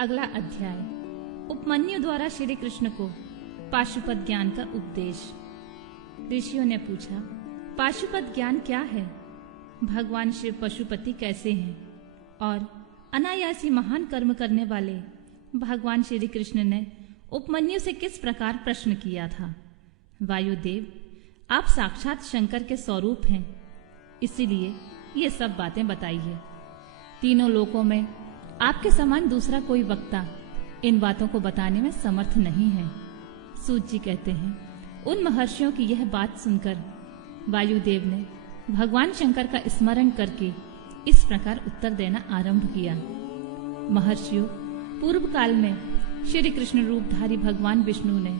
अगला अध्याय। उपमन्यु द्वारा श्री कृष्ण को पाशुपत ज्ञान का उपदेश। ऋषियों ने पूछा, पाशुपत ज्ञान क्या है? भगवान शिव पशुपति कैसे हैं? और अनायासी महान कर्म करने वाले भगवान श्री कृष्ण ने उपमन्यु से किस प्रकार प्रश्न किया था। वायुदेव, आप साक्षात शंकर के स्वरूप हैं, इसीलिए ये सब बातें बताइए। तीनों लोकों में आपके समान दूसरा कोई वक्ता इन बातों को बताने में समर्थ नहीं है। सूत जी कहते हैं, उन महर्षियों की यह बात सुनकर वायुदेव ने भगवान शंकर का स्मरण करके इस प्रकार उत्तर देना आरंभ किया। महर्षियों, पूर्व काल में श्री कृष्ण रूपधारी भगवान विष्णु ने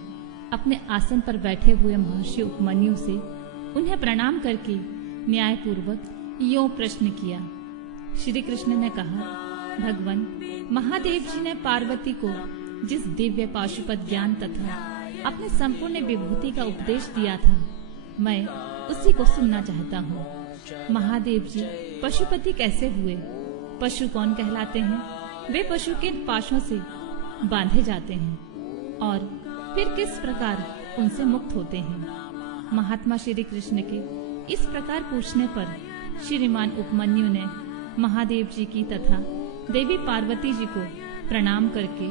अपने आसन पर बैठे हुए महर्षि उपमन्यु से उन्हें प्रणाम करके न्यायपूर्वक यो प्रश्न किया। श्री कृष्ण ने कहा, भगवान महादेव जी ने पार्वती को जिस दिव्य पाशुपत ज्ञान तथा अपने संपूर्ण विभूति का उपदेश दिया था, मैं उसी को सुनना चाहता हूँ। महादेव जी पशुपति कैसे हुए? पशु कौन कहलाते हैं? वे पशु के पाशों से बांधे जाते हैं और फिर किस प्रकार उनसे मुक्त होते हैं? महात्मा श्री कृष्ण के इस प्रकार पूछने पर श्रीमान उपमन्यु ने महादेव जी की तथा देवी पार्वती जी को प्रणाम करके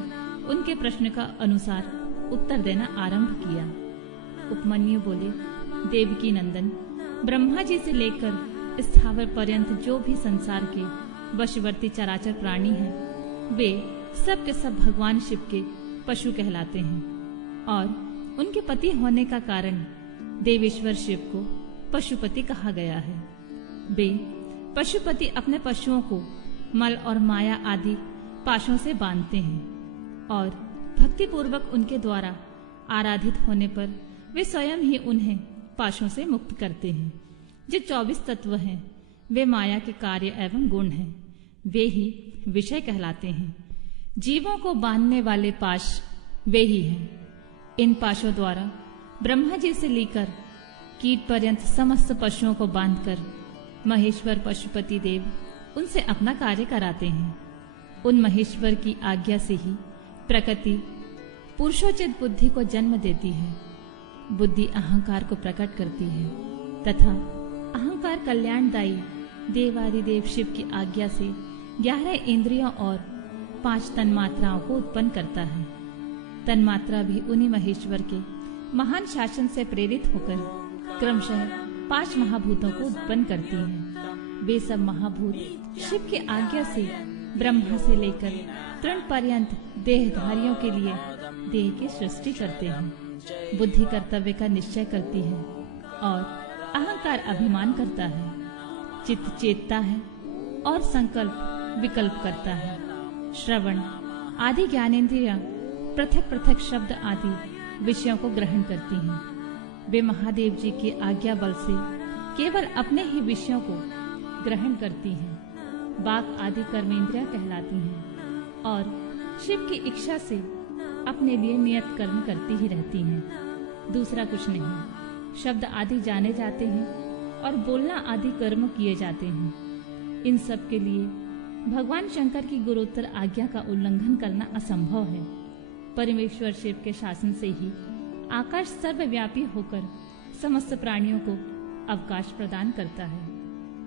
उनके प्रश्न का अनुसार उत्तर देना आरंभ किया। उपमन्यु बोले, देवकी नंदन, ब्रह्मा जी से लेकर स्थावर पर्यंत जो भी संसार के वशवर्ती चराचर प्राणी हैं, वे सब के सब भगवान शिव के पशु कहलाते हैं और उनके पति होने का कारण देवेश्वर शिव को पशुपति कहा गया है। वे पशुपति अपने पशुओं को मल और माया आदि पाशों से बांधते हैं और भक्ति पूर्वक उनके द्वारा आराधित होने पर वे स्वयं ही उन्हें पाशों से मुक्त करते हैं। जो 24 तत्व हैं, वे माया के कार्य एवं गुण हैं, वे ही विषय कहलाते हैं। जीवों को बांधने वाले पाश वे ही हैं। इन पाशों द्वारा ब्रह्मा जी से लेकर कीट पर्यंत समस्त पशुओं को बांधकर महेश्वर पशुपति देव उनसे अपना कार्य कराते हैं। उन महेश्वर की आज्ञा से ही प्रकृति पुरुषोचित बुद्धि को जन्म देती है। बुद्धि अहंकार को प्रकट करती है तथा अहंकार कल्याणदायी देवादिदेव शिव की आज्ञा से 11 इंद्रियों और 5 तन्मात्राओं को उत्पन्न करता है। तन्मात्रा भी उन्हीं महेश्वर के महान शासन से प्रेरित होकर क्रमशः 5 महाभूतों को उत्पन्न करती है। वे सब महाभूत शिव की आज्ञा से ब्रह्मा से लेकर तृण पर्यंत देहधारियों के लिए देह की सृष्टि करते हैं। बुद्धि कर्तव्य का निश्चय करती है और अहंकार अभिमान करता है। चित्त चेतता है और संकल्प विकल्प करता है। श्रवण आदि ज्ञानेंद्रियां पृथक पृथक शब्द आदि विषयों को ग्रहण करती हैं। वे महादेव जी की आज्ञा बल से केवल अपने ही विषयों को ग्रहण करती हैं। वाक आदि कर्मेंद्रियां कहलाती हैं और शिव की इच्छा से अपने लिए नियत कर्म करती ही रहती हैं, दूसरा कुछ नहीं। शब्द आदि जाने जाते हैं और बोलना आदि कर्म किए जाते हैं। इन सब के लिए भगवान शंकर की गुरोत्तर आज्ञा का उल्लंघन करना असंभव है। परमेश्वर शिव के शासन से ही आकाश सर्वव्यापी होकर समस्त प्राणियों को अवकाश प्रदान करता है।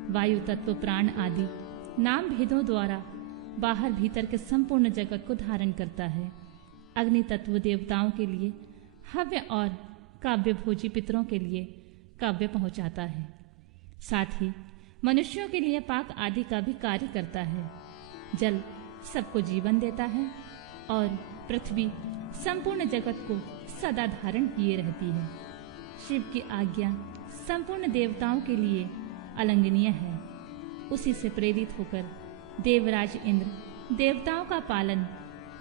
वायु तत्व प्राण आदि नाम भेदों द्वारा बाहर भीतर के संपूर्ण जगत को धारण करता है। अग्नि तत्व देवताओं के लिए हव्य और काव्य भोजी पितरों के लिए काव्य पहुंचाता है। साथ ही मनुष्यों के लिए पाक आदि का भी कार्य करता है। जल सबको जीवन देता है और पृथ्वी संपूर्ण जगत को सदा धारण किए रहती है। शिव की आज्ञा संपूर्ण देवताओं के लिए अलंघनीय है। उसी से प्रेरित होकर देवराज इंद्र देवताओं का पालन,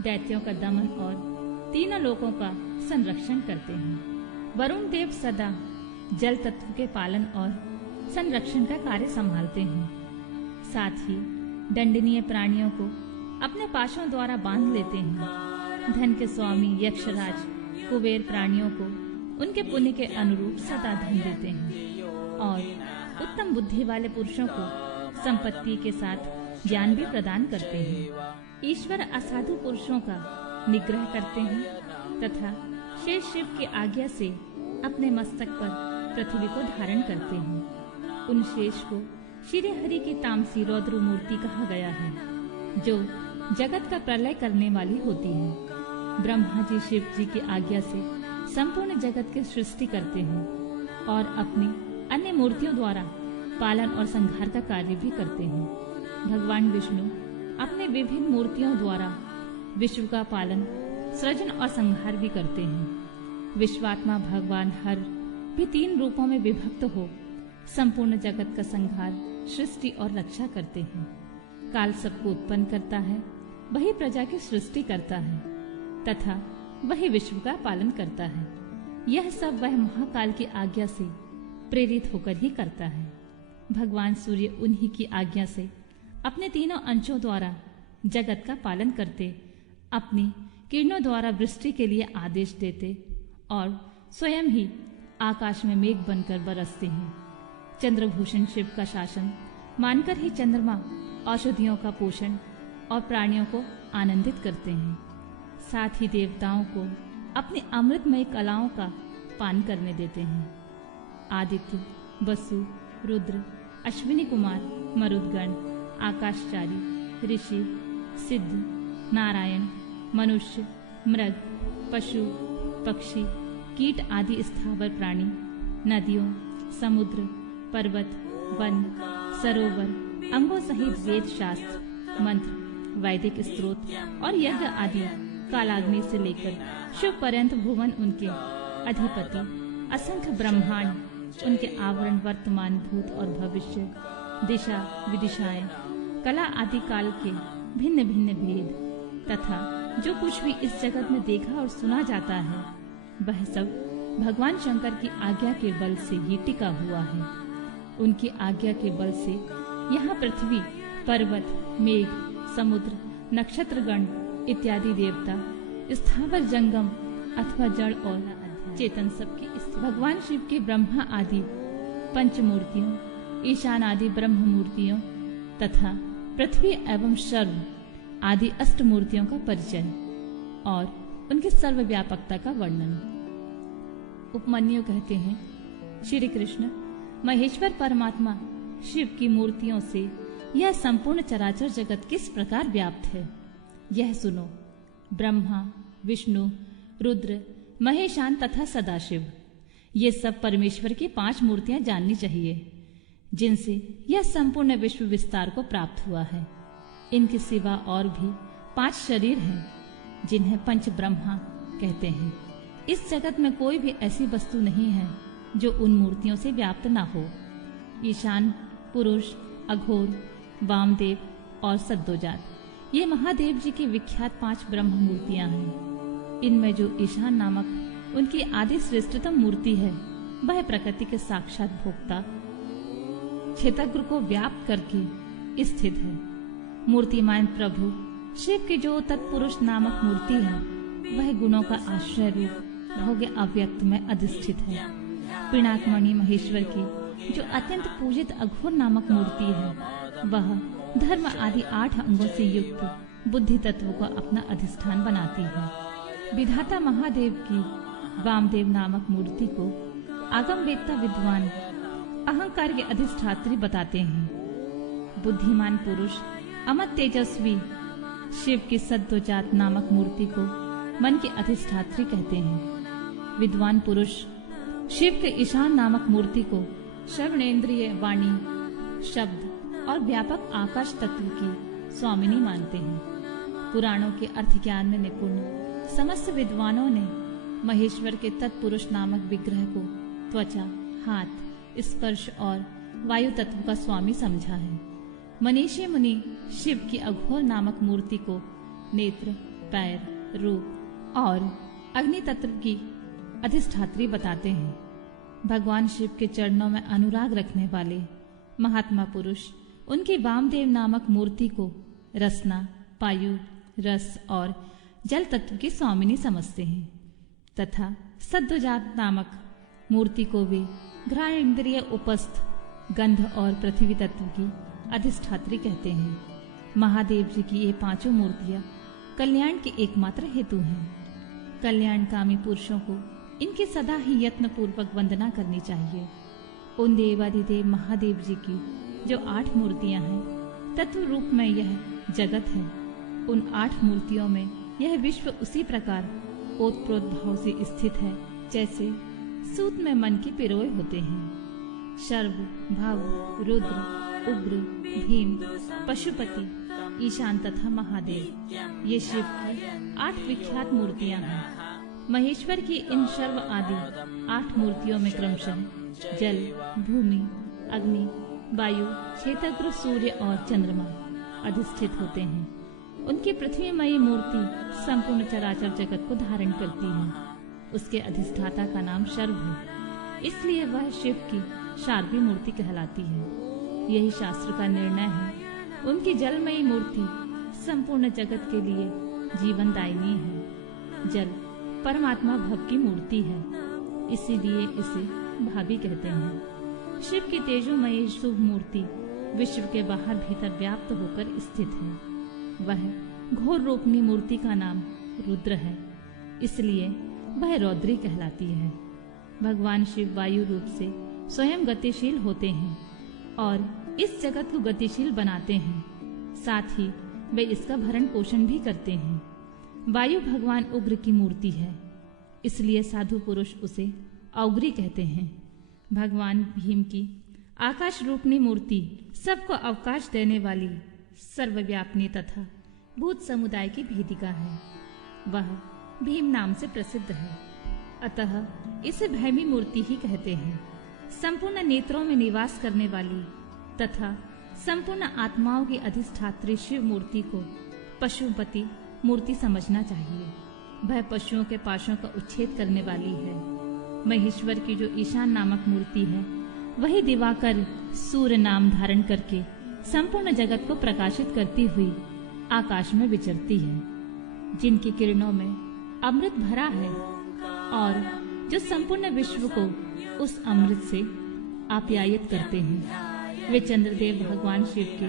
दैत्यों का दमन और तीनों लोकों का संरक्षण करते हैं। वरुण देव सदा जल तत्व के पालन और संरक्षण का कार्य संभालते हैं। साथ ही दंडनीय प्राणियों को अपने पाशों द्वारा बांध लेते हैं। धन के स्वामी यक्षराज कुबेर प्राणियों को उनके पुण्य के अनुरूप सदा धन देते हैं और उत्तम बुद्धि वाले पुरुषों को संपत्ति के साथ ज्ञान भी प्रदान करते हैं। ईश्वर असाधु पुरुषों का निग्रह करते हैं तथा शेष शिव की आज्ञा से अपने मस्तक पर पृथ्वी को धारण करते हैं। उन शेष को श्री हरि की तामसी रौद्र मूर्ति कहा गया है, जो जगत का प्रलय करने वाली होती है। ब्रह्मा जी शिव जी की आज्ञा से संपूर्ण जगत की सृष्टि करते हैं और अपनी अन्य मूर्तियों द्वारा पालन और संहार का कार्य भी करते हैं। भगवान विष्णु अपने विभिन्न मूर्तियों द्वारा विश्व का पालन, सृजन और संहार भी करते हैं। विश्वात्मा भगवान हर भी 3 रूपों में विभक्त हो संपूर्ण जगत का संहार, सृष्टि और रक्षा करते हैं। काल सबको उत्पन्न करता है, वही प्रजा की सृष्टि करता है तथा वही विश्व का पालन करता है। यह सब वह महाकाल की आज्ञा से प्रेरित होकर ही करता है। भगवान सूर्य उन्हीं की आज्ञा से अपने 3 अंशों द्वारा जगत का पालन करते, अपनी किरणों द्वारा वृष्टि के लिए आदेश देते और स्वयं ही आकाश में मेघ बनकर बरसते हैं। चंद्रभूषण शिव का शासन मानकर ही चंद्रमा औषधियों का पोषण और प्राणियों को आनंदित करते हैं। साथ ही देवताओं को अपनी अमृतमय कलाओं का पान करने देते हैं। आदित्य, वसु, रुद्र, अश्विनी कुमार, मरुदगण, आकाशचारी, ऋषि, सिद्ध, नारायण, मनुष्य, मृग, पशु, पक्षी, कीट आदि स्थावर प्राणी, नदियों, समुद्र, पर्वत, वन, सरोवर, अंगों सहित वेद शास्त्र, मंत्र, वैदिक स्त्रोत और यज्ञ आदि कालाग्नि से लेकर शिव पर्यंत भुवन, उनके अधिपति, असंख्य ब्रह्मांड, उनके आवरण, वर्तमान, भूत और भविष्य, दिशा, विदिशाएं, कला आदि काल के भिन्न भिन्न भेद तथा जो कुछ भी इस जगत में देखा और सुना जाता है, वह सब भगवान शंकर की आज्ञा के बल से ही टिका हुआ है। उनकी आज्ञा के बल से यहाँ पृथ्वी, पर्वत, मेघ, समुद्र, नक्षत्रगण इत्यादि देवता, स्थावर जंगम अथवा जड़ और चेतन सबकी भगवान शिव के ब्रह्मा आदि पंचमूर्तियों, ईशान आदि ब्रह्म मूर्तियों तथा पृथ्वी एवं सर्व आदि अष्ट मूर्तियों का परिचय और उनकी सर्वव्यापकता का वर्णन। उपमन्यु कहते हैं, श्री कृष्ण महेश्वर परमात्मा शिव की मूर्तियों से यह संपूर्ण चराचर जगत किस प्रकार व्याप्त है, यह सुनो। ब्रह्मा, विष्णु, रुद्र, महेशान तथा सदाशिव, ये सब परमेश्वर की 5 मूर्तियां जाननी चाहिए, जिनसे यह संपूर्ण विश्व विस्तार को प्राप्त हुआ है। इनके सिवा और भी 5 शरीर हैं, जिन्हें पंच ब्रह्मा कहते हैं। इस जगत में कोई भी ऐसी वस्तु नहीं है जो उन मूर्तियों से व्याप्त ना हो। ईशान, पुरुष, अघोर, वामदेव और सद्दोजात, ये महादेव जी की विख्यात 5 ब्रह्म मूर्तियां हैं। इनमें जो ईशान नामक उनकी आदि श्रेष्ठतम मूर्ति है, वह प्रकृति के साक्षात भोक्ता क्षेत्रज्ञ को व्याप्त करके स्थित है। मूर्तिमान प्रभु शिव की जो तत्पुरुष नामक मूर्ति है, वह गुणों का आश्रय रूप भव्य अव्यक्त में अधिष्ठित है। पिनाकमणि महेश्वर की जो अत्यंत पूजित अघोर नामक मूर्ति है, वह धर्म आदि 8 अंगों से युक्त बुद्धि तत्व को अपना अधिष्ठान बनाती है। विधाता महादेव की वामदेव नामक मूर्ति को आगम वेत्ता विद्वान अहंकार के अधिष्ठात्री बताते हैं। बुद्धिमान पुरुष अमर तेजस्वी शिव की सद्दोजात नामक मूर्ति को मन की अधिष्ठात्री कहते हैं। विद्वान पुरुष शिव के ईशान नामक मूर्ति को श्रवणेन्द्रिय, वाणी, शब्द और व्यापक आकाश तत्व की स्वामिनी मानते हैं। पुराणों के अर्थ ज्ञान में निपुण समस्त विद्वानों ने महेश्वर के तत्पुरुष नामक विग्रह को त्वचा, हाथ, स्पर्श और वायु तत्व का स्वामी समझा है। मनीषी मुनि शिव की अघोर नामक मूर्ति को नेत्र, पैर, रूप और अग्नि तत्व की अधिष्ठात्री बताते हैं। भगवान शिव के चरणों में अनुराग रखने वाले महात्मा पुरुष उनकी वामदेव नामक मूर्ति को रसना, पायु, रस और जल तत्व की स्वामिनी समझते हैं तथा सद्दोजात नामक मूर्ति को वे घ्राणेन्द्रिय, उपस्थ, गंध और पृथ्वी तत्व की अधिष्ठात्री कहते हैं। महादेव जी की ये पांचों मूर्तियां कल्याण के एकमात्र हेतु हैं। कल्याणकामी पुरुषों को इनकी सदा ही यत्न पूर्वक वंदना करनी चाहिए। उन देवाधिदेव महादेव जी की जो 8 मूर्तियां हैं, तत्व रूप में यह जगत है। उन 8 मूर्तियों में यह विश्व उसी प्रकार ओतप्रोत भाव से स्थित है जैसे सूत में मन के पिरोए होते हैं। शर्व, भव, रुद्र, उग्र, भीम, पशुपति, ईशान तथा महादेव ये शिव की 8 विख्यात मूर्तियां हैं। महेश्वर की इन सर्व आदि 8 मूर्तियों में क्रमशः जल, भूमि, अग्नि, वायु, क्षेत्रज्ञ, सूर्य और चंद्रमा अधिष्ठित होते हैं। उनकी पृथ्वीमयी मूर्ति संपूर्ण चराचर जगत को धारण करती है। उसके अधिष्ठाता का नाम शर्व है, इसलिए वह शिव की शार्वी मूर्ति कहलाती है। यही शास्त्र का निर्णय है। उनकी जलमयी मूर्ति संपूर्ण जगत के लिए जीवनदायिनी है। जल परमात्मा भव की मूर्ति है, इसीलिए इसे भाभी कहते हैं। शिव की तेजोमयी शुभ मूर्ति विश्व के बाहर भीतर व्याप्त होकर स्थित है। वह घोर रूपनी मूर्ति का नाम रुद्र है, इसलिए वह रौद्री कहलाती है। भगवान शिव वायु रूप से स्वयं गतिशील होते हैं और इस जगत को गतिशील बनाते हैं। साथ ही वे इसका भरण पोषण भी करते हैं। वायु भगवान उग्र की मूर्ति है, इसलिए साधु पुरुष उसे औग्री कहते हैं। भगवान भीम की आकाश रूपनी मूर्ति सबको अवकाश देने वाली सर्वव्यापिनी तथा भूत समुदाय की भेदिका है। वह भीम नाम से प्रसिद्ध है, अतः इसे भैमी मूर्ति ही कहते हैं। संपूर्ण नेत्रों में निवास करने वाली तथा संपूर्ण आत्माओं की अधिष्ठात्री शिव मूर्ति को पशुपति मूर्ति समझना चाहिए। वह पशुओं के पाशों का उच्छेद करने वाली है। महेश्वर की जो ईशान नामक मूर्ति है, वही दिवाकर सूर्य नाम धारण करके संपूर्ण जगत को प्रकाशित करती हुई आकाश में विचरती है, जिनकी किरणों में अमृत भरा है और जो संपूर्ण विश्व को उस अमृत से आप्यायित करते हैं। वे चंद्रदेव भगवान शिव के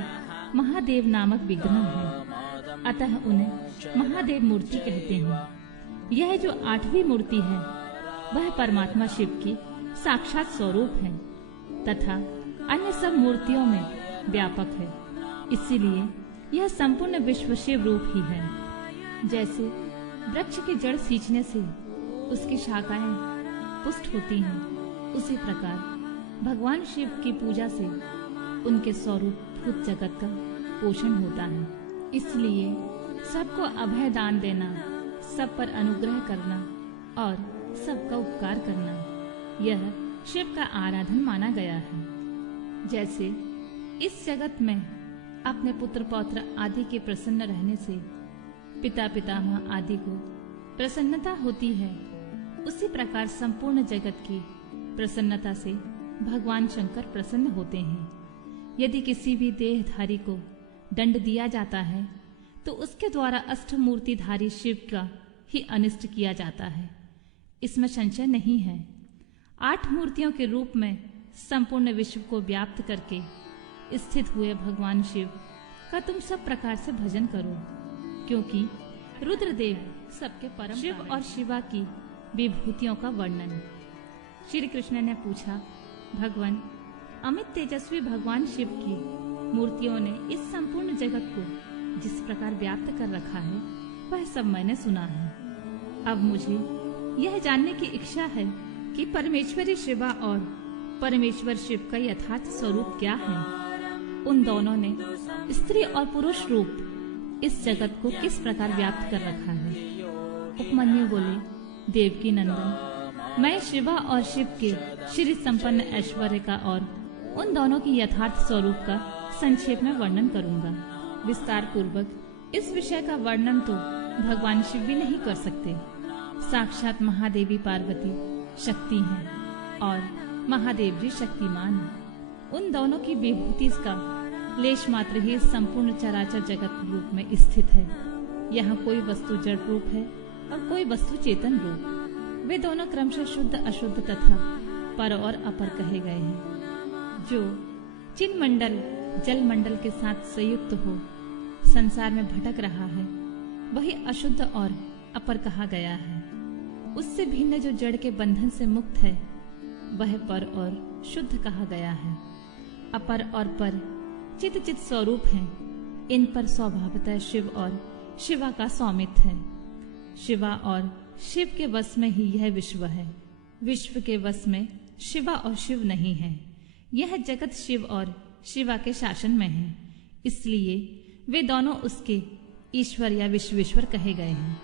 महादेव नामक विग्रह हैं, अतः उन्हें महादेव मूर्ति कहते हैं। यह जो 8वीं मूर्ति है, वह परमात्मा शिव की साक्षात स्वरूप है तथा अन्य सब मूर्तियों में व्यापक है, इसीलिए यह संपूर्ण विश्व शिव रूप ही है। जैसे वृक्ष की जड़ सींचने से उसकी शाखाएं पुष्ट होती हैं, उसी प्रकार भगवान शिव की पूजा से उनके स्वरूप भूत जगत का पोषण होता है। इसलिए सबको अभय दान देना, सब पर अनुग्रह करना और सबका उपकार करना, यह शिव का आराधन माना गया है। जैसे इस जगत में अपने पुत्र पौत्र आदि के प्रसन्न रहने से पिता पितामह आदि को प्रसन्नता होती है, उसी प्रकार संपूर्ण जगत की प्रसन्नता से भगवान शंकर प्रसन्न होते हैं। यदि किसी भी देहधारी को दंड दिया जाता है तो उसके द्वारा अष्टमूर्तिधारी शिव का ही अनिष्ट किया जाता है, इसमें संशय नहीं है। 8 मूर्तियों के रूप में संपूर्ण विश्व को व्याप्त करके स्थित हुए भगवान शिव का तुम सब प्रकार से भजन करो, क्योंकि रुद्रदेव सबके परम शिव और शिवा की विभूतियों का वर्णन। श्री कृष्ण ने पूछा, भगवान, अमित तेजस्वी भगवान शिव की मूर्तियों ने इस संपूर्ण जगत को जिस प्रकार व्याप्त कर रखा है, वह सब मैंने सुना है। अब मुझे यह जानने की इच्छा है कि परमेश्वरी शिवा और परमेश्वर शिव का यथार्थ स्वरूप क्या है। उन दोनों ने स्त्री और पुरुष रूप इस जगत को किस प्रकार व्याप्त कर रखा है। उपमन्यु बोले, देवकी नंदन, मैं शिवा और शिव के श्री संपन्न ऐश्वर्य का और उन दोनों की यथार्थ स्वरूप का संक्षेप में वर्णन करूंगा। विस्तार पूर्वक इस विषय का वर्णन तो भगवान शिव भी नहीं कर सकते। साक्षात महादेवी पार्वती शक्ति हैं और महादेव जी शक्तिमान हैं। उन दोनों की विभूति का लेश मात्र ही संपूर्ण चराचर जगत रूप में स्थित है। यहाँ कोई वस्तु जड़ रूप है और कोई वस्तु चेतन रूप। वे दोनों क्रमशः शुद्ध अशुद्ध तथा पर और अपर कहे गए हैं। जो चिन्मंडल जल मंडल के साथ संयुक्त हो संसार में भटक रहा है वही अशुद्ध और अपर कहा गया है। उससे भिन्न जो जड़ के बंधन से मुक्त है वह पर और शुद्ध कहा गया है। अपर और पर चित स्वरूप हैं। इन पर स्वभावतः शिव और शिवा का स्वामित्व है। शिवा और शिव के वश में ही यह विश्व है। विश्व के वश में शिवा और शिव नहीं है। यह जगत शिव और शिवा के शासन में है, इसलिए वे दोनों उसके ईश्वर या विश्वेश्वर कहे गए हैं।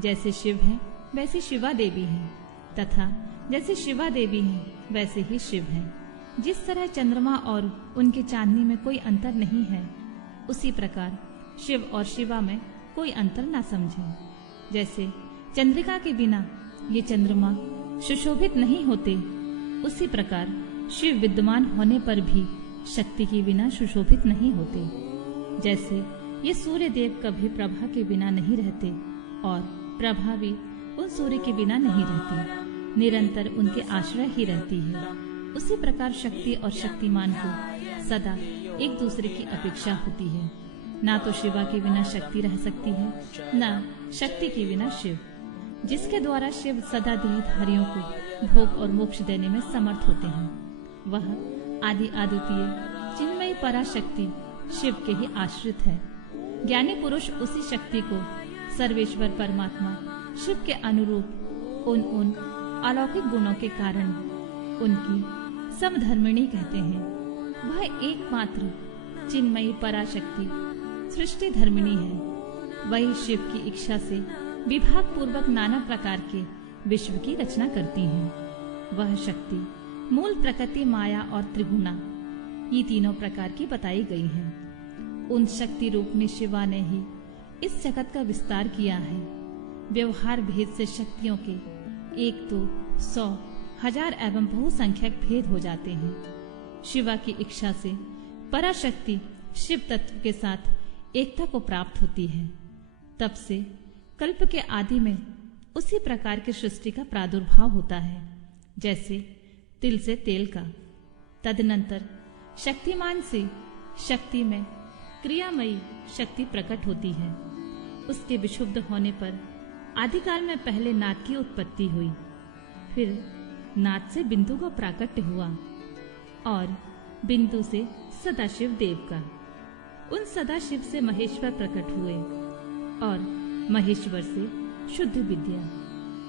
जैसे शिव हैं वैसे शिवा देवी हैं, तथा जैसे शिवा देवी हैं वैसे ही शिव हैं। जिस तरह चंद्रमा और उनके चांदनी में कोई अंतर नहीं है, उसी प्रकार शिव और शिवा में कोई अंतर ना समझें। जैसे चंद्रिका के बिना ये चंद्रमा सुशोभित नहीं होते, उसी प्रकार शिव विद्यमान होने पर भी शक्ति के बिना सुशोभित नहीं होते। जैसे ये सूर्य देव कभी प्रभा के बिना नहीं रहते और प्रभा भी उन सूर्य के बिना नहीं रहती, निरंतर उनके आश्रय ही रहती है। उसी प्रकार शक्ति और शक्तिमान को सदा एक दूसरे की अपेक्षा होती है। ना तो शिवा के बिना शक्ति रह सकती है, ना शक्ति के बिना शिव। जिसके द्वारा शिव सदा देहधारियों को भोग और मोक्ष देने में समर्थ होते हैं, वह आदि अद्वितीय चिन्मयी पराशक्ति शिव के ही आश्रित है। ज्ञानी पुरुष उसी शक्ति को सर्वेश्वर परमात्मा शिव के अनुरूप उन अलौकिक गुणों के कारण उनकी समधर्मिणी कहते हैं। वह एकमात्र चिन्मयी पराशक्ति सृष्टि धर्मिणी है। वही शिव की इच्छा से विभाग पूर्वक नाना प्रकार के विश्व की रचना करती हैं। वह शक्ति मूल प्रकृति, माया और त्रिगुणा, ये तीनों प्रकार की बताई गई हैं। उन शक्ति रूप में शिवा ने ही इस जगत का विस्तार किया है। व्यवहार भेद से शक्तियों के 1 2 100 1000 एवं बहुसंख्यक भेद हो जाते हैं। शिवा की इच्छा से पराशक्ति शिव तत्व के साथ एकता को प्राप्त होती है। तब से कल्प के आदि में उसी प्रकार की सृष्टि का प्रादुर्भाव होता है, जैसे तिल से तेल का। तदनंतर शक्तिमान से शक्ति में क्रियामयी शक्ति प्रकट होती है। उसके विशुद्ध होने पर आदिकाल में पहले नाद की उत्पत्ति हुई, फिर नाद से बिंदु का प्राकट्य हुआ और बिंदु से सदाशिव देव का। उन सदाशिव से महेश्वर प्रकट हुए और महेश्वर से शुद्ध विद्या।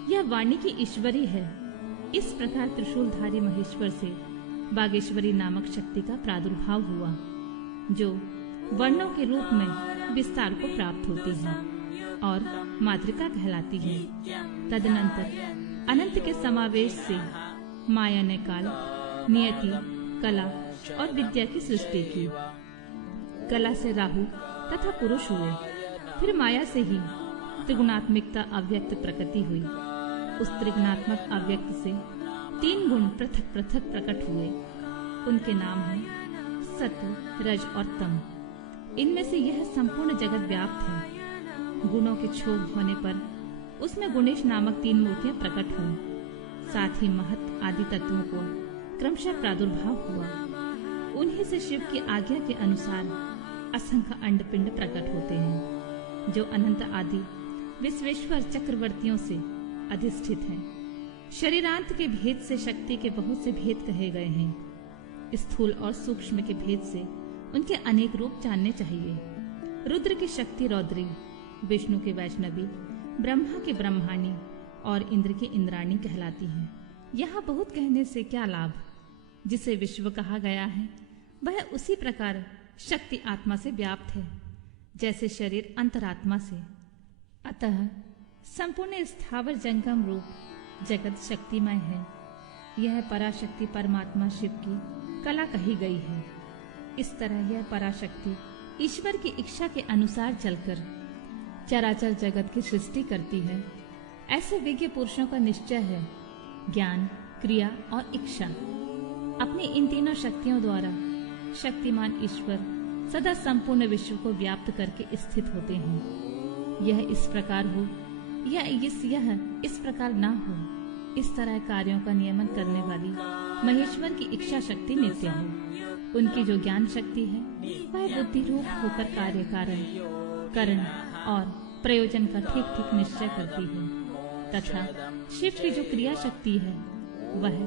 यह वाणी की ईश्वरी है। इस प्रकार त्रिशूलधारी महेश्वर से बागेश्वरी नामक शक्ति का प्रादुर्भाव हुआ, जो वर्णों के रूप में विस्तार को प्राप्त होती है और मातृका कहलाती है। तदनंतर अनंत के समावेश से माया ने काल, नियति, कला और विद्या की सृष्टि की। कला से राहु तथा पुरुष हुए, फिर माया से ही त्रिगुणात्मिकता अव्यक्त प्रकृति हुई। उस त्रिगुणात्मक अव्यक्त से 3 गुण पृथक पृथक प्रकट हुए। उनके नाम हैं सत्व, रज और तम। इनमें से यह संपूर्ण जगत व्याप्त है। गुणों के क्षोभ होने पर उसमें गुणेश नामक 3 मूर्तियां प्रकट हुई। साथ ही महत आदि तत्वों को क्रमशः प्रादुर्भाव हुआ। उन्हीं से शिव की आज्ञा के अनुसार असंख्य अंडपिंड प्रकट होते हैं, जो अनंत आदि विश्वेश्वर चक्रवर्तियों से अधिष्ठित हैं। शरीरांत के भेद से शक्ति के बहुत से भेद कहे गए हैं। स्थूल और सूक्ष्म के भेद से उनके अनेक रूप जानने चाहिए। रुद्र की शक्ति रौद्री, विष्णु की वैष्णवी, ब्रह्मा की ब्रह्माणी और इंद्र की इंद्राणी कहलाती है। यहाँ बहुत कहने से क्या लाभ। जिसे विश्व कहा गया है वह उसी प्रकार शक्ति आत्मा से व्याप्त है, जैसे शरीर अंतरात्मा से। अतः संपूर्ण स्थावर जंगम रूप जगत शक्तिमय है। यह पराशक्ति परमात्मा शिव की कला कही गई है। इस तरह यह पराशक्ति ईश्वर की इच्छा के अनुसार चलकर चराचर जगत की सृष्टि करती है। ऐसे विज्ञ पुरुषों का निश्चय है। ज्ञान, क्रिया और इच्छा, अपनी इन तीनों शक्तियों द्वारा शक्तिमान ईश्वर सदा संपूर्ण विश्व को व्याप्त करके स्थित होते हैं। यह इस प्रकार हो या यह इस प्रकार ना हो, इस तरह कार्यों का नियमन करने वाली महेश्वर की इच्छा शक्ति नित्य है। उनकी जो ज्ञान शक्ति है वह बुद्धि रूप होकर कार्य कारण और प्रयोजन का ठीक ठीक निश्चय करती है, तथा शिव की जो क्रिया शक्ति है वह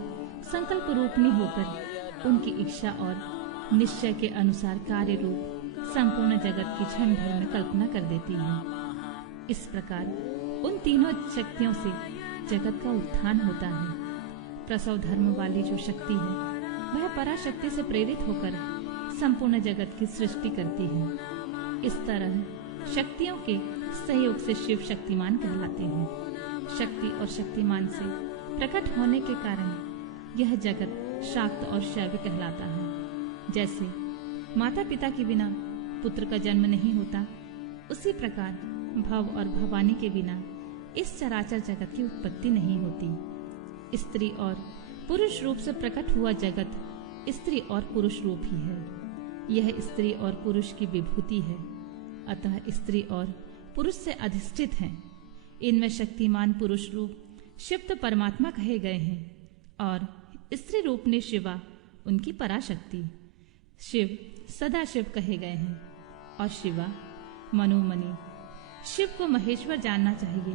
संकल्प रूपनी होकर उनकी इच्छा और निश्चय के अनुसार कार्य रूप संपूर्ण जगत की क्षण भर में कल्पना कर देती है। इस प्रकार उन तीनों शक्तियों से जगत का उत्थान होता है। प्रसव धर्म वाली जो शक्ति है वह पराशक्ति से प्रेरित होकर संपूर्ण जगत की सृष्टि करती है। इस तरह शक्तियों के सहयोग से शिव शक्तिमान कहलाते हैं। शक्ति और शक्तिमान से प्रकट होने के कारण यह जगत शाक्त और शैव कहलाता है। जैसे माता पिता के बिना पुत्र का जन्म नहीं होता, उसी प्रकार भव और भवानी के बिना इस चराचर जगत की उत्पत्ति नहीं होती। स्त्री और पुरुष रूप से प्रकट हुआ जगत स्त्री और पुरुष रूप ही है। यह स्त्री और पुरुष की विभूति है, अतः स्त्री और पुरुष से अधिष्ठित हैं। इनमें शक्तिमान पुरुष रूप शिव तो परमात्मा कहे गए हैं और स्त्री रूप ने शिवा उनकी पराशक्ति। शिव सदा शिव कहे गए हैं और शिवा मनोमणि। शिव को महेश्वर जानना चाहिए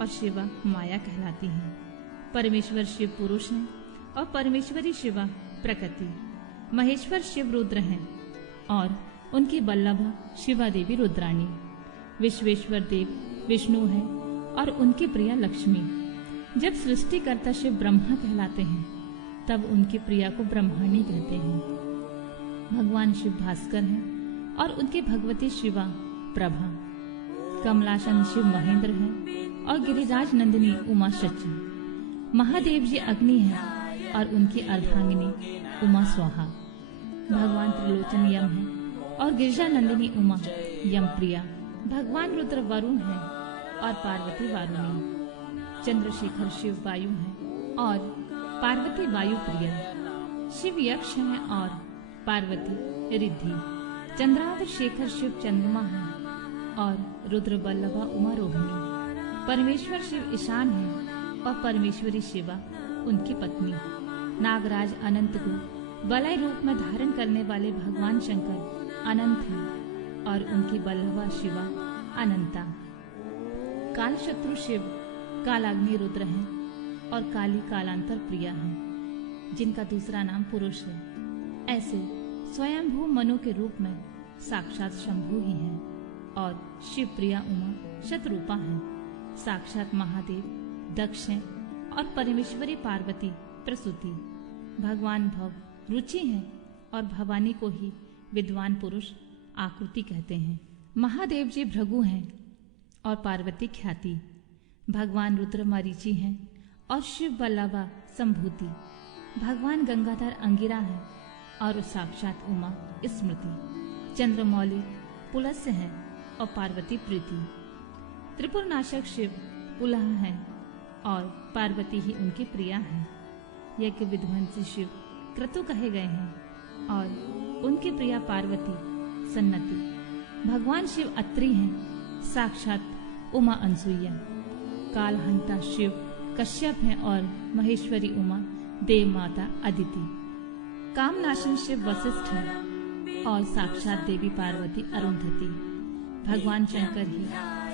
और शिवा माया कहलाती है। परमेश्वर शिव पुरुष हैं और परमेश्वरी शिवा प्रकृति। महेश्वर शिव रुद्र हैं और उनकी बल्लभा शिवा देवी रुद्राणी। विश्वेश्वर देव विष्णु हैं और उनकी प्रिया लक्ष्मी। जब सृष्टिकर्ता शिव ब्रह्मा कहलाते हैं तब उनकी प्रिया को ब्रह्माणी कहते हैं। भगवान शिव भास्कर हैं और उनकी भगवती शिवा प्रभा। कमलासन शिव महेंद्र हैं और गिरिराज नंदिनी उमा शची। महादेव जी अग्नि हैं और उनकी अर्धांगिनी उमा स्वाहा। भगवान त्रिलोचन यम हैं और गिरिजा नंदिनी उमा यम प्रिया। भगवान रुद्र वरुण हैं और पार्वती वारुणी। चंद्रशेखर शिव वायु हैं और पार्वती वायु प्रिया। शिव यक्ष हैं और पार्वती रिद्धि। चंद्रावत शेखर शिव चंद्रमा हैं और रुद्र बल्लभा उमा रोहिणी। परमेश्वर शिव ईशान हैं और परमेश्वरी शिवा उनकी पत्नी। नागराज अनंत को बलय रूप में धारण करने वाले भगवान शंकर अनंत हैं और उनकी बल्लभा शिवा अनंता। काल शत्रु शिव कालाग्नि रुद्र हैं और काली कालांतर प्रिया हैं, जिनका दूसरा नाम पुरुष है। ऐसे स्वयंभू मनु के रूप में साक्षात शंभु ही हैं और शिव प्रिया उमा शतरूपा हैं। साक्षात महादेव दक्ष हैं और परमेश्वरी पार्वती प्रसूति। भगवान भव रुचि हैं और भवानी को ही विद्वान पुरुष आकृति कहते हैं। महादेव जी भृगु हैं और पार्वती ख्याति। भगवान रुद्र मरीचि हैं और शिव बल्लभा संभूति। भगवान गंगाधर अंगिरा हैं और साक्षात उमा स्मृति। चंद्रमौली पुलस्य हैं और पार्वती प्रीति। त्रिपुर नाशक शिव पुलह हैं और पार्वती ही उनकी प्रिया हैं। यज्ञ विध्वंसी शिव क्रतु कहे गए हैं और उनकी प्रिया पार्वती सन्नति। भगवान शिव अत्रि हैं, साक्षात उमा अनसुईया। कालहंता शिव कश्यप हैं और महेश्वरी उमा देव माता अदिति। कामनाशन शिव वशिष्ठ हैं और साक्षात देवी पार्वती अरुंधति। भगवान शंकर ही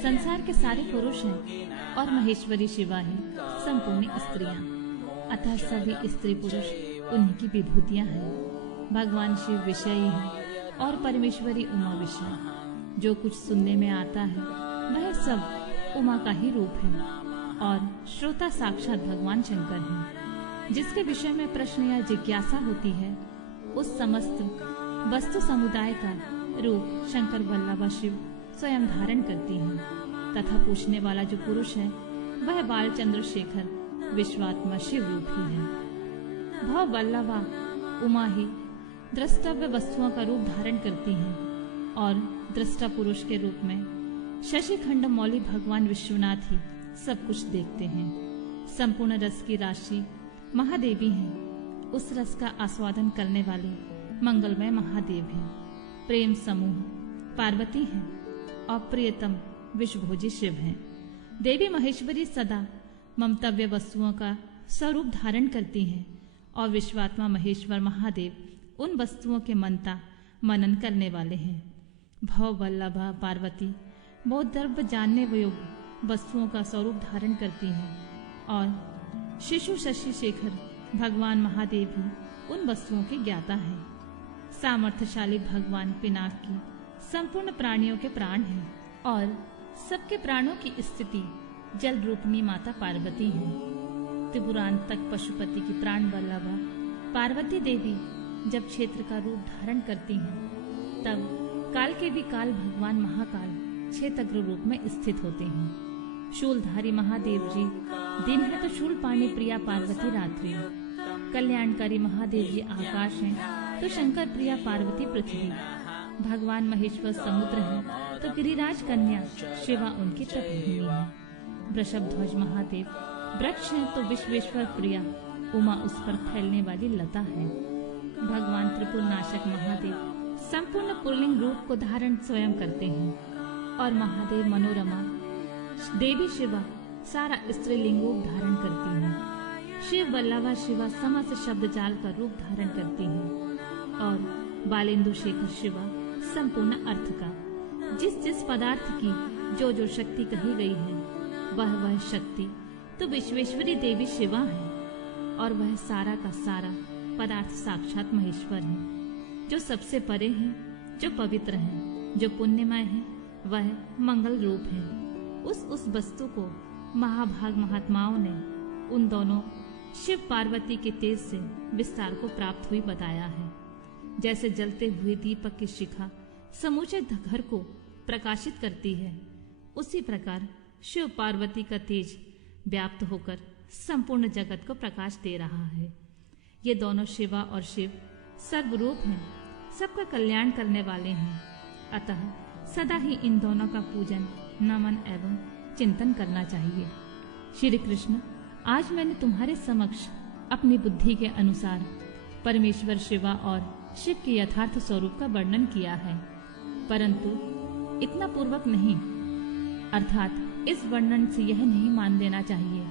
संसार के सारे पुरुष हैं और महेश्वरी शिवा ही संपूर्ण स्त्रियां, अतः सभी स्त्री पुरुष उन्हीं की विभूतियां हैं। भगवान शिव विषयी हैं और परमेश्वरी उमा विषय। जो कुछ सुनने में आता है वह सब उमा का ही रूप है और श्रोता साक्षात भगवान शंकर हैं। जिसके विषय में प्रश्न या जिज्ञासा होती है उस समस्त वस्तु समुदाय का रूप शंकर वल्लभा शिव स्वयं धारण करती हैं, तथा पूछने वाला जो पुरुष है वह बाल चंद्रशेखर विश्वात्मा शिव रूप ही है। भव वल्लभा उमा ही द्रष्टव्य वस्तुओं का रूप धारण करती हैं और दृष्टा पुरुष के रूप में शशिखंड मौली भगवान विश्वनाथ ही सब कुछ देखते हैं। संपूर्ण रस की राशि महादेवी हैं। उस रस का आस्वादन करने वाले मंगलमय महादेव हैं। प्रेम समूह पार्वती हैं और प्रियतम विश्वभोजी शिव हैं। देवी महेश्वरी सदा ममतव्य वस्तुओं का स्वरूप धारण करती हैं और विश्वात्मा महेश्वर महादेव उन वस्तुओं के मनता मनन करने वाले हैं। भव वल्लभा पार्वती बहुत द्रव्य जानने योग्य वस्तुओं का स्वरूप धारण करती हैं और शिशु शशि शेखर भगवान महादेव भी उन वस्तुओं के ज्ञाता हैं। सामर्थ्यशाली भगवान पिनाक की संपूर्ण प्राणियों के प्राण हैं और सबके प्राणों की स्थिति जल रूपनी माता पार्वती है। त्रिपुरांतक पशुपति की प्राण वल्लभा पार्वती देवी जब क्षेत्र का रूप धारण करती हैं, तब काल के भी काल भगवान महाकाल क्षेत्रग्र रूप में स्थित होते हैं। शूलधारी महादेव जी दिन है तो शूल पाणी प्रिया पार्वती रात्रि, कल्याणकारी महादेव जी आकाश हैं तो शंकर प्रिया पार्वती पृथ्वी, भगवान महेश्वर समुद्र हैं तो गिरिराज कन्या शिवा उनकी तपभूमि है। वृषभ ध्वज महादेव वृक्ष हैं तो विश्वेश्वर प्रिया उमा उस पर फैलने वाली लता है। भगवान त्रिपुर नाशक महादेव संपूर्ण पुल्लिंग रूप को धारण स्वयं करते हैं और महादेव मनोरमा देवी शिवा सारा स्त्रीलिंग रूप धारण करती हैं। शिव वल्लभा शिवा समस्त शब्द जाल का रूप धारण करती हैं और बालेंदु शेखर शिवा संपूर्ण अर्थ का जिस पदार्थ की जो शक्ति कही गई है वह शक्ति तो विश्वेश्वरी देवी शिवा है और वह सारा का सारा पदार्थ साक्षात महेश्वर है, जो सबसे परे हैं, जो पवित्र हैं, जो पुण्यमय है, वह मंगल रूप है। उस वस्तु को महाभाग महात्माओं ने उन दोनों शिव पार्वती के तेज से विस्तार को प्राप्त हुई बताया है। जैसे जलते हुए दीपक की शिखा समूचे घर को प्रकाशित करती है, उसी प्रकार शिव पार्वती का तेज व्याप्त होकर संपूर्ण जगत को प्रकाश दे रहा है। ये दोनों शिवा और शिव सर्वरूप हैं, सबका कल्याण करने वाले हैं। अतः सदा ही इन दोनों का पूजन, नमन एवं चिंतन करना चाहिए। श्री कृष्ण, आज मैंने तुम्हारे समक्ष अपनी बुद्धि के अनुसार परमेश्वर शिवा और शिव के यथार्थ स्वरूप का वर्णन किया है, परंतु इतना पूर्वक नहीं, अर्थात इस वर्णन से यह नहीं मान लेना चाहिए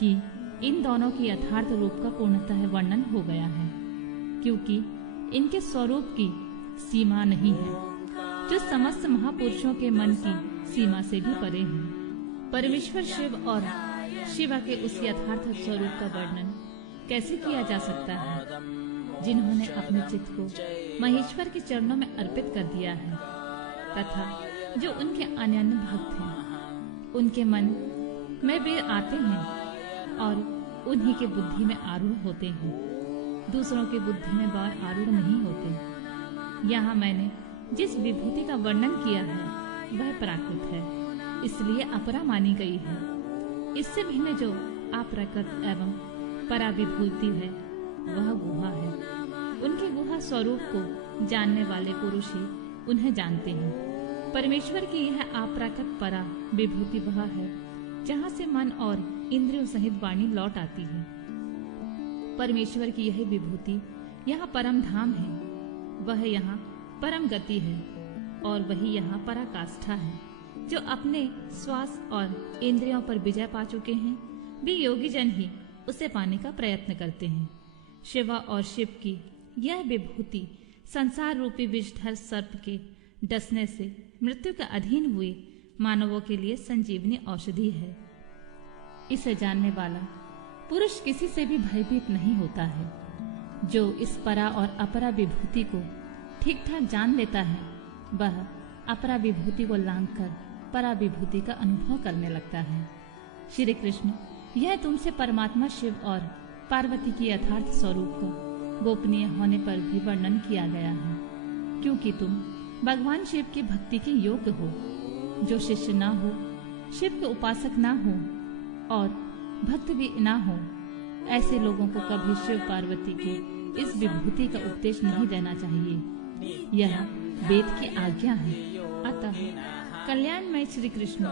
कि इन दोनों के यथार्थ रूप का पूर्णतः वर्णन हो गया है, क्योंकि इनके स्वरूप की सीमा नहीं है, जो समस्त महापुरुषों के मन की सीमा से भी परे हैं। परमेश्वर शिव और शिवा के उस यथार्थ स्वरूप का वर्णन कैसे किया जा सकता है, जिन्होंने अपने चित्त को महेश्वर के चरणों में अर्पित कर दिया है तथा जो उनके अनन्य भक्त हैं, उनके मन में वे आते हैं और उन्हीं के बुद्धि में आरूढ़ होते हैं, दूसरों की बुद्धि में बार आरूढ़ नहीं होते। यहाँ मैंने जिस विभूति का वर्णन किया है वह प्राकृत है, इसलिए अपरा मानी गई है। इससे भिन्न जो अप्राकृत एवं परा विभूति है वह गुहा है। उनके गुहा स्वरूप को जानने वाले पुरुष ही उन्हें जानते हैं। परमेश्वर की यह अप्राकृत परा विभूति वह है जहाँ से मन और इंद्रियों सहित वाणी लौट आती है। परमेश्वर की यह विभूति यहाँ परम धाम है, वह यहाँ परम गति है और वही यहाँ पराकाष्ठा है। जो अपने श्वास और इंद्रियों पर विजय पा चुके हैं, वे योगी जन ही उसे पाने का प्रयत्न करते हैं। शिवा और शिव की यह विभूति संसार रूपी विषधर सर्प के डसने से मृत्यु के अधीन हुए मानवों के लिए संजीवनी औषधि है। इसे जानने वाला पुरुष किसी से भी भयभीत नहीं होता है। जो इस परा और अपरा विभूति को ठीक ठाक जान लेता है, वह अपरा विभूति को लांघकर परा विभूति का अनुभव करने लगता है। श्री कृष्ण, यह तुमसे परमात्मा शिव और पार्वती की यथार्थ स्वरूप का गोपनीय होने पर भी वर्णन किया गया है, क्योंकि तुम भगवान शिव की भक्ति के योग्य हो। जो शिष्य ना हो, शिव के उपासक ना हो और भक्त भी ना हो, ऐसे लोगों को कभी शिव पार्वती की इस विभूति का उपदेश नहीं देना चाहिए। यह वेद की आज्ञा है। अतः कल्याणमय श्री कृष्ण,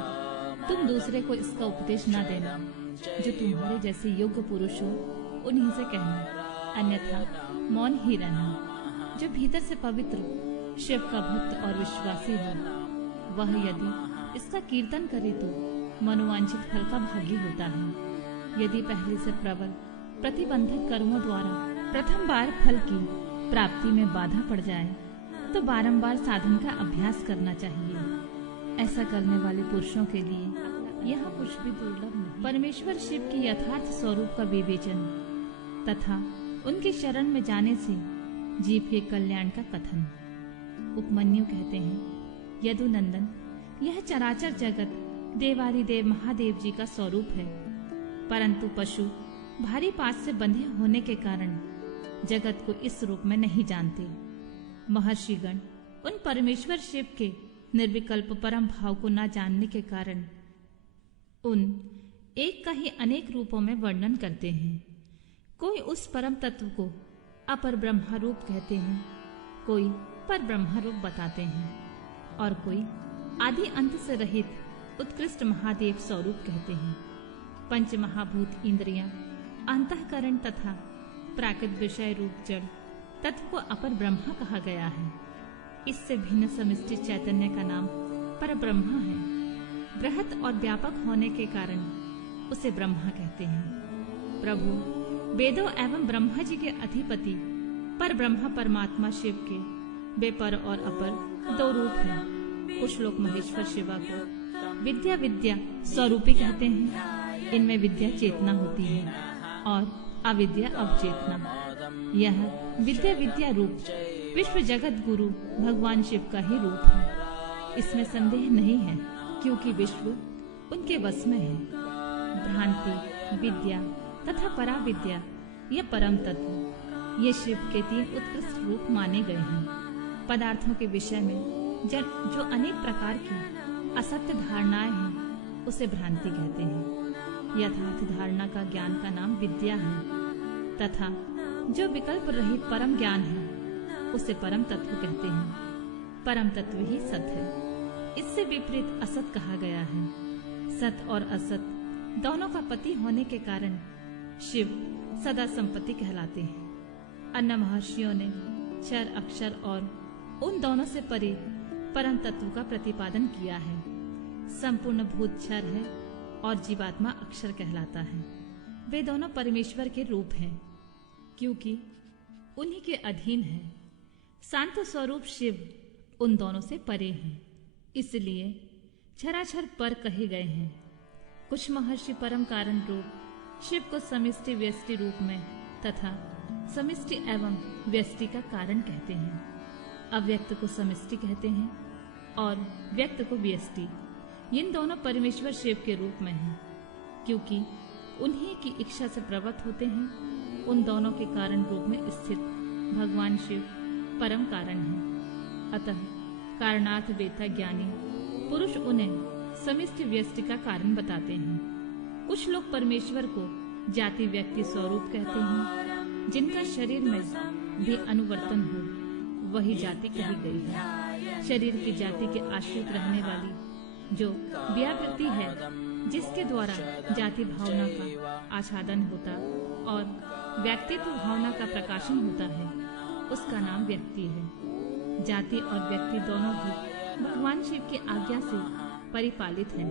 तुम दूसरे को इसका उपदेश न देना। जो तुम्हारे जैसे योग्य पुरुष हो उन्हीं से कहना, अन्यथा मौन ही रहना। जो भीतर से पवित्र शिव का भक्त और विश्वासी हो, वह यदि इसका कीर्तन करे तो मनोवांछित फल का भागी होता है। यदि पहले से प्रबल प्रतिबंधक कर्मों द्वारा प्रथम बार फल की प्राप्ति में बाधा पड़ जाए तो बारंबार साधन का अभ्यास करना चाहिए। ऐसा करने वाले पुरुषों के लिए यह कुछ भी दुर्लभ नहीं। परमेश्वर शिव के यथार्थ स्वरूप का विवेचन तथा उनके शरण में जाने से जीव के कल्याण का कथन। उपमन्यु कहते हैं, यदुनंदन, यह चराचर जगत देवादिदेव महादेव जी का स्वरूप है, परंतु पशु भारी पास से बंधे होने के कारण जगत को इस रूप में नहीं जानते। महर्षिगण उन परमेश्वर शिव के निर्विकल्प परम भाव को न जानने के कारण उन एक का ही अनेक रूपों में वर्णन करते हैं। कोई उस परम तत्व को अपर ब्रह्मा रूप कहते हैं, कोई पर ब्रह्मा रूप बताते हैं और कोई आदि अंत से रहित उत्कृष्ट महादेव स्वरूप कहते हैं। पंच महाभूत इंद्रियां, अंतःकरण तथा प्राकृत विषय रूप जड़ तत्व को अपर ब्रह्मा कहा गया है। इससे भिन्न समष्टि चैतन्य का नाम पर ब्रह्मा है। बृहत और व्यापक होने के कारण उसे ब्रह्मा कहते हैं। प्रभु वेदों एवं ब्रह्मा जी के अधिपति पर ब्रह्मा परमात्मा शिव के वे पर और अपर दो रूप हैं। कुछ लोग महेश्वर शिवा को विद्या स्वरूपी कहते हैं। इनमें विद्या चेतना होती है और अविद्या अवचेतना। यह विद्या रूप विश्व जगत गुरु भगवान शिव का ही रूप है। इसमें संदेह नहीं है, क्योंकि विश्व उनके वश में है। भ्रांति, विद्या तथा पराविद्या, यह परम तत्व, ये शिव के 3 उत्कृष्ट रूप माने गए हैं। पदार्थों के विषय में जो अनेक प्रकार की असत्य धारणाएं हैं, उसे भ्रांति कहते हैं। यथार्थ धारणा का ज्ञान का नाम विद्या है तथा जो विकल्प रहित परम ज्ञान है, उसे परम तत्व कहते हैं। परम तत्व ही सत है। इससे विपरीत असत कहा गया है। सत और असत दोनों का पति होने के कारण शिव सदा संपत्ति कहलाते हैं। अन्य महर्षियों ने क्षर, अक्षर और उन दोनों से परे परम तत्व का प्रतिपादन किया है। संपूर्ण भूत क्षर है और जीवात्मा अक्षर कहलाता है। वे दोनों परमेश्वर के रूप हैं, क्योंकि उन्हीं के अधीन है। शांत स्वरूप शिव उन दोनों से परे हैं, इसलिए क्षराक्षर पर कहे गए हैं। कुछ महर्षि परम कारण रूप शिव को समिष्टि व्यष्टि रूप में तथा समिष्टि एवं व्यष्टि का कारण कहते हैं। अव्यक्त को समिष्टि कहते हैं और व्यक्त को व्यष्टि। इन दोनों परमेश्वर शिव के रूप में हैं, क्योंकि उन्हीं की इच्छा से प्रवृत्त होते हैं। उन दोनों के कारण रूप में स्थित भगवान शिव परम कारण है। अतः कारणार्थ वेता ज्ञानी पुरुष उन्हें समिष्टि व्यष्टि का कारण बताते हैं। कुछ लोग परमेश्वर को जाति व्यक्ति स्वरूप कहते हैं। जिनका शरीर में भी अनुवर्तन हो, वही जाति कही गई है। शरीर की जाति के आश्रित रहने वाली जो व्यावृत्ति है, जिसके द्वारा जाति भावना का आच्छादन होता और व्यक्तित्व भावना का प्रकाशन होता है, उसका नाम व्यक्ति है। जाति और व्यक्ति दोनों ही भगवान शिव की आज्ञा से परिपालित हैं।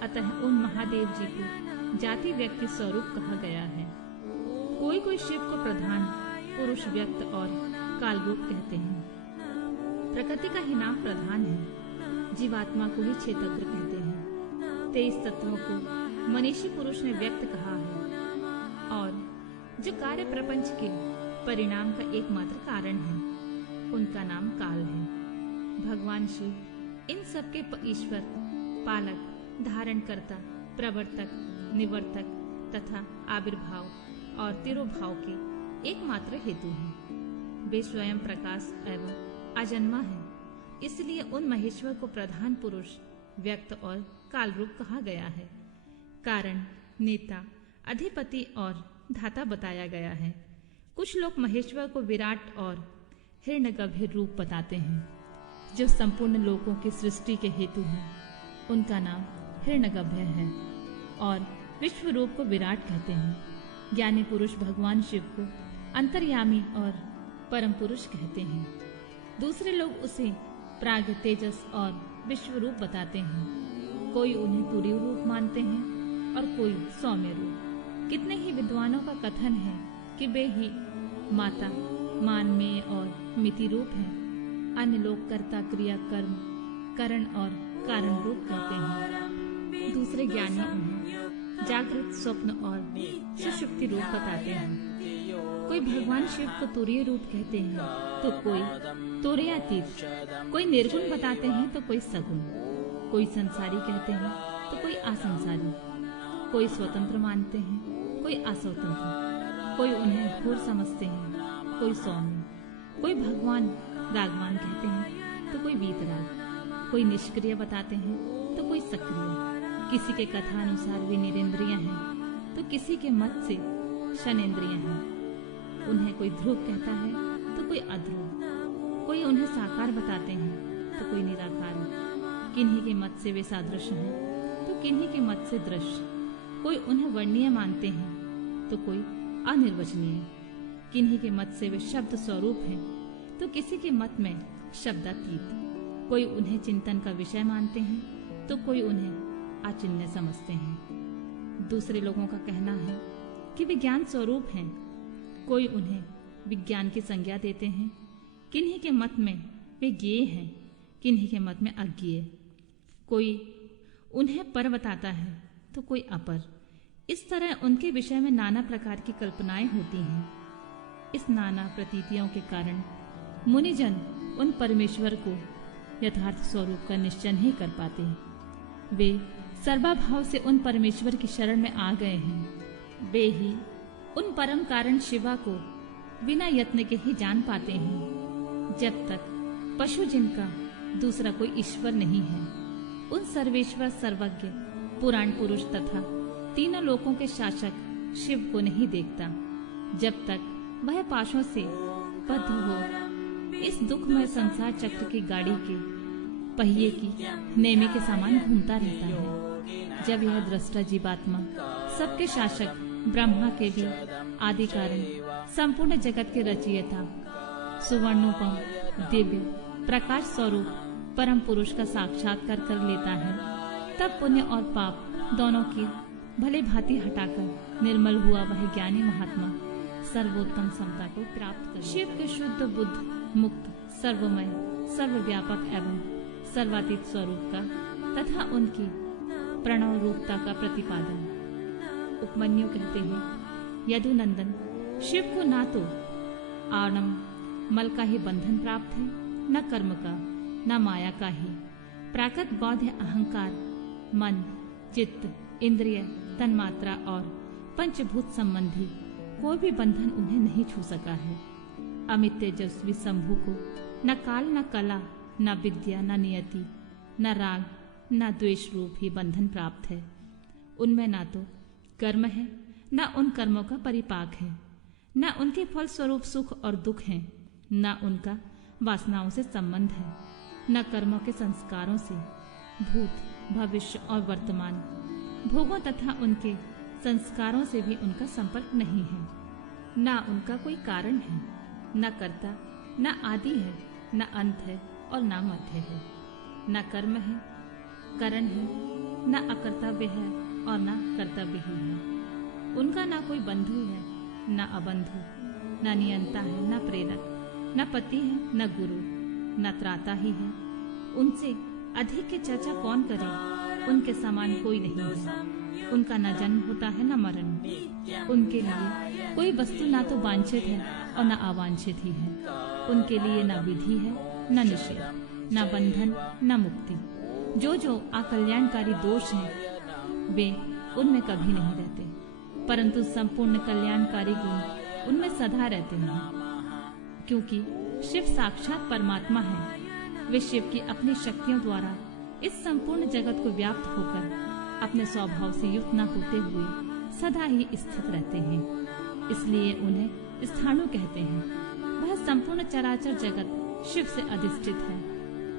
अतः उन महादेव जी को जाति व्यक्ति स्वरूप कहा गया है। कोई कोई शिव को प्रधान, पुरुष, व्यक्त और काल रूप कहते हैं। प्रकृति का ही नाम प्रधान है। जीवात्मा को ही क्षेत्रज्ञ कहते हैं। 23 तत्वों को मनीषी पुरुष ने व्यक्त कहा है और जो कार्य प्रपंच के परिणाम का एकमात्र कारण है, उनका नाम काल है। भगवान शिव इन सबके ईश्वर, पालक, धारणकर्ता, प्रवर्तक, निवर्तक तथा आविर्भाव और तिरोभाव के एकमात्र हेतु हैं। वे स्वयं प्रकाश एवं अजन्मा है। इसलिए उन महेश्वर को प्रधान पुरुष, व्यक्त और काल रूप कहा गया है। कारण, नेता, अधिपति और धाता बताया गया है। कुछ लोग महेश्वर को विराट और हिरण्यगर्भ रूप बताते हैं, जो संपूर्ण लोकों की सृष्टि के हेतु हैं। उनका नाम हिरण्यगर्भ है और विश्व रूप को विराट कहते हैं। ज्ञानी पुरुष भगवान शिव को अंतर्यामी और परम पुरुष कहते हैं। दूसरे लोग उसे प्राग, तेजस और विश्व रूप बताते हैं। कोई उन्हें तुरीय रूप मानते हैं और कोई सौम्य रूप। कितने ही विद्वानों का कथन है कि वे ही माता मानमेय और मिति रूप है। अन्य लोग कर्ता, क्रिया, कर्म, करण और कारण रूप कहते हैं। दूसरे ज्ञानी उन्हें जागृत, स्वप्न और सुषुप्ति रूप बताते हैं। कोई भगवान शिव को तुरीय रूप कहते हैं तो कोई तुरीयातीत, कोई निर्गुण बताते हैं तो कोई सगुण, कोई संसारी कहते हैं तो कोई असंसारी, कोई स्वतंत्र मानते हैं कोई अस्वतंत्र, कोई उन्हें घोर समझते हैं कोई सौम्य, कोई भगवान रागवान कहते हैं तो कोई वीतराग, कोई निष्क्रिय बताते हैं तो कोई सक्रिय, किसी के कथा अनुसार वे निरेंद्रिय हैं तो किसी के मत से शनेंद्रिय हैं। उन्हें कोई ध्रुव कहता है तो कोई अध्रुव, कोई उन्हें साकार बताते हैं तो कोई निराकार, किन्हीं के मत से वे सादृश्य हैं तो किन्हीं के मत से दृश्य, कोई उन्हें वर्णीय मानते हैं तो कोई अनिर्वचनीय, किन्हीं के मत से वे शब्द स्वरूप हैं तो किसी के मत में शब्दातीत, कोई उन्हें चिंतन का विषय मानते हैं तो कोई उन्हें अचिन्त्य समझते हैं। दूसरे लोगों का कहना है कि विज्ञान स्वरूप हैं, कोई उन्हें विज्ञान की संज्ञा देते हैं, किन्हीं के मत में वे ज्ञेय हैं, किन्हीं के मत में अज्ञेय, कोई उन्हें पर बताता है तो कोई अपर। इस तरह उनके विषय में नाना प्रकार की कल्पनाएं होती हैं। इस नाना प्रतीतियों के कारण मुनिजन उन परमेश्वर को यथार्थ स्वरूप का निश्चय नहीं कर पाते। वे सर्वाभाव से उन परमेश्वर की शरण में आ गए हैं। वे ही उन परम कारण शिवा को बिना यत्न के ही जान पाते हैं। जब तक पशु जिनका दूसरा कोई ईश्वर नहीं है, उन सर्वेश्वर, सर्वज्ञ, पुराण पुरुष तथा तीनों लोकों के शासक शिव को नहीं देखता, जब तक वह पाशों से बद्ध हो इस दुखमय संसार चक्र की गाड़ी के पहिए की नेमे के समान घूमता रहता है। जब यह दृष्टा जीवात्मा सबके शासक, ब्रह्मा के भी आदि कारण, संपूर्ण जगत के रचयिता, सुवर्णोपम, दिव्य प्रकाश स्वरूप परम पुरुष का साक्षात्कार कर लेता है, तब पुण्य और पाप दोनों की भले भांति हटाकर निर्मल हुआ वह ज्ञानी महात्मा सर्वोत्तम समता को प्राप्त कर शिव के शुद्ध, बुद्ध, मुक्त, सर्वमय, सर्वव्यापक एवं सर्वातीत स्वरूप का तथा उनकी प्रणव रूपता का प्रतिपादन। उपमन्यु कहते हैं, यदुनंदन, शिव को ना तो आनम मल का ही बंधन प्राप्त है, न कर्म का, न माया का ही। प्राकृत बौद्ध अहंकार, मन, चित्त, इंद्रिय, तन्मात्रा और पंचभूत संबंधी कोई भी बंधन उन्हें नहीं छू सका है। अमित तेजस्वी शंभु को न काल, न कला, न विद्या, न नियति, न राग, न द्वेष रूप ही बंधन प्राप्त है। उनमें न तो कर्म है, न उन कर्मों का परिपाक है, न उनके फल स्वरूप सुख और दुख है, न उनका वासनाओं से संबंध है, न कर्मों के संस्कारों से, भूत, भविष्य और वर्तमान भोगों तथा उनके संस्कारों से भी उनका संपर्क नहीं है। न उनका कोई कारण है, न कर्ता, न आदि है, न अंत है और न मध्य है। न कर्म है, करण है, न अकर्तव्य है और न कर्तव्य ही है। उनका न कोई बंधु है, न अबंधु, न नियंता है, न प्रेरक, न पति है, न गुरु, न त्राता ही है। उनसे अधिक की चर्चा कौन करे, उनके समान कोई नहीं है। उनका न जन्म होता है, न मरण। उनके लिए कोई वस्तु ना तो वांछित है और न अवांछित ही है। उनके लिए न विधि है, न निषेध, न बंधन, न मुक्ति। जो अकल्याणकारी दोष हैं, वे उनमें कभी नहीं रहते, परंतु संपूर्ण कल्याणकारी गुण उनमें सदा रहते हैं। क्योंकि शिव साक्षात परमात्मा है, वे शिव की अपनी शक्तियों द्वारा इस संपूर्ण जगत को व्याप्त होकर अपने स्वभाव से युक्त न होते हुए सदा ही स्थित रहते हैं। इसलिए उन्हें स्थाणु कहते हैं। वह संपूर्ण चराचर जगत शिव से अधिष्ठित है।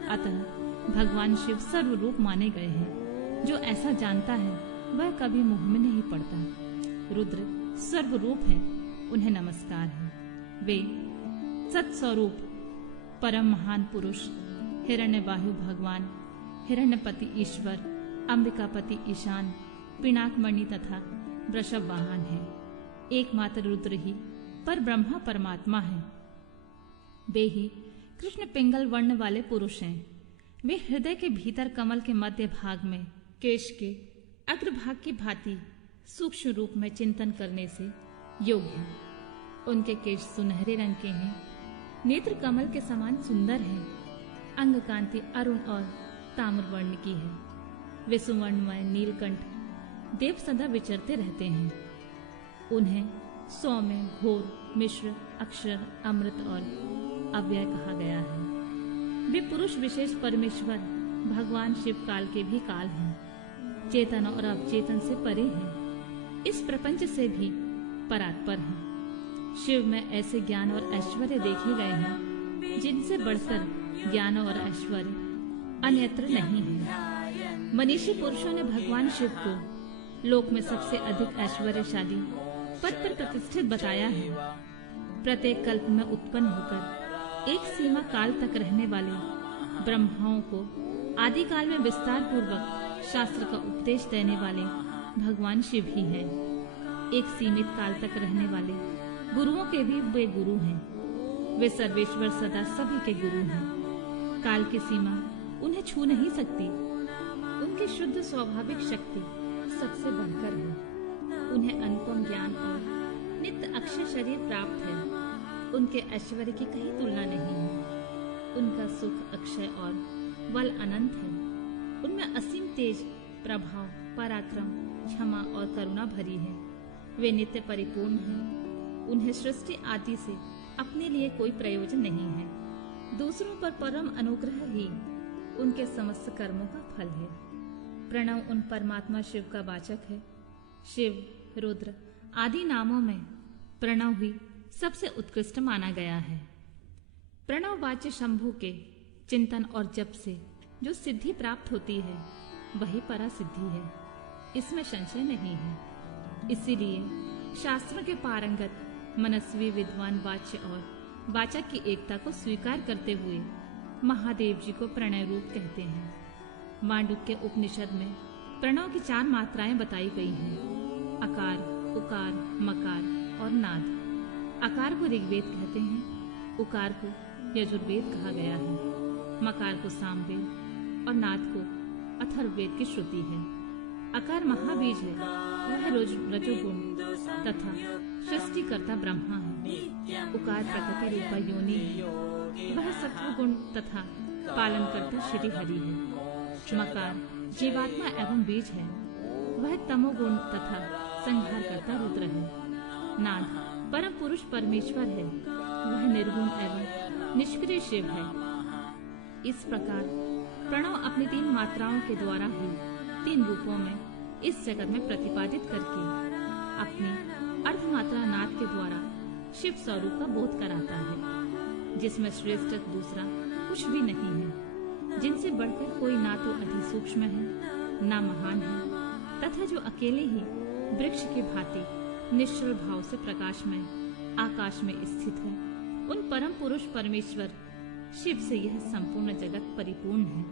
अतः भगवान शिव सर्वरूप माने गए हैं। जो ऐसा जानता है वह कभी मुंह में नहीं पड़ता। रुद्र सर्वरूप है, उन्हें नमस्कार है। वे सत्स्वरूप परम महान पुरुष हिरण्यवायु भगवान, हिरण्यपति ईश्वर, अंबिकापति ईशान, पिनाकमणि तथा वृषभ वाहन है। एकमात्र रुद्र ही पर ब्रह्मा परमात्मा है। वे ही कृष्ण पिंगल वर्ण वाले पुरुष हैं। वे हृदय के भीतर कमल के मध्य भाग में केश के अग्रभाग की भांति सूक्ष्म रूप में चिंतन करने से योग्य हैं। उनके केश सुनहरे रंग के हैं, नेत्र कमल के समान सुंदर हैं, अंग कांति अरुण और ताम्र वर्ण की है। वे सुवर्णमय नीलकंठ देव सदा विचरते रहते हैं। उन्हें सौम्य, घोर, मिश्र, अक्षर, अमृत और अव्यय कहा गया है। वे पुरुष विशेष परमेश्वर भगवान शिव काल के भी काल हैं, चेतन और अवचेतन से परे हैं, इस प्रपंच से भी परात्पर हैं। शिव में ऐसे ज्ञान और ऐश्वर्य देखे गए हैं जिनसे बढ़कर ज्ञान और ऐश्वर्य अन्यत्र नहीं है। मनीषी पुरुषों ने भगवान शिव को लोक में सबसे अधिक ऐश्वर्यशाली पद पर प्रतिष्ठित बताया है। प्रत्येक कल्प में उत्पन्न होकर एक सीमा काल तक रहने वाले ब्रह्माओं को आदिकाल में विस्तार पूर्वक शास्त्र का उपदेश देने वाले भगवान शिव ही हैं। एक सीमित काल तक रहने वाले गुरुओं के भी वे गुरु हैं। वे सर्वेश्वर सदा सभी के गुरु हैं। काल की सीमा उन्हें छू नहीं सकती। उनकी शुद्ध स्वाभाविक शक्ति सबसे बढ़कर है। उन्हें अनुपम ज्ञान और नित्य अक्षय शरीर प्राप्त है। उनके ऐश्वर्य की कहीं तुलना नहीं है। उनका सुख अक्षय और बल अनंत है। उनमें असीम तेज, प्रभाव, पराक्रम, क्षमा और करुणा भरी है। वे नित्य परिपूर्ण हैं। उन्हें सृष्टि आदि से अपने लिए कोई प्रयोजन नहीं है। दूसरों पर परम अनुग्रह ही उनके समस्त कर्मों का फल है। प्रणव उन परमात्मा शिव का वाचक है। शिव, रुद्र आदि नामों में प्रणव ही सबसे उत्कृष्ट माना गया है। प्रणव वाच्य शंभु के चिंतन और जप से जो सिद्धि प्राप्त होती है वही परा सिद्धि है, इसमें संशय नहीं है। इसीलिए शास्त्रों के पारंगत मनस्वी विद्वान वाच्य और वाचक की एकता को स्वीकार करते हुए महादेव जी को प्रणय रूप कहते हैं। मांडुक्य उपनिषद में प्रणव की 4 मात्राएं बताई गई हैं: अकार, उकार, मकार और नाद। अकार को ऋग्वेद कहते हैं, उकार को यजुर्वेद कहा गया है, मकार को सामवेद और नाद को अथर्ववेद की श्रुति है। अकार महाबीज है, वह रजोगुण तथा सृष्टिकर्ता ब्रह्मा है। उकार प्रकृति रूपा योनि है, वह सत्वगुण तथा पालनकर्ता श्री हरि है। मकार जीवात्मा एवं बीज है, वह तमोगुण तथा संहारकर्ता रुद्र है। नाद परम पुरुष परमेश्वर है, वह निर्गुण एवं निष्क्रिय शिव है। इस प्रकार प्रणव अपनी 3 मात्राओं के द्वारा ही 3 रूपों में इस जगत में प्रतिपादित करके अपनी अर्धमात्रा नाद के द्वारा शिव स्वरूप का बोध कराता है, जिसमें श्रेष्ठ दूसरा कुछ भी नहीं है, जिनसे बढ़कर कोई ना तो अति सूक्ष्म है ना महान है, तथा जो अकेले ही वृक्ष की भांति निश्चल भाव से प्रकाश में आकाश में स्थित है। उन परम पुरुष परमेश्वर शिव से यह संपूर्ण जगत परिपूर्ण है।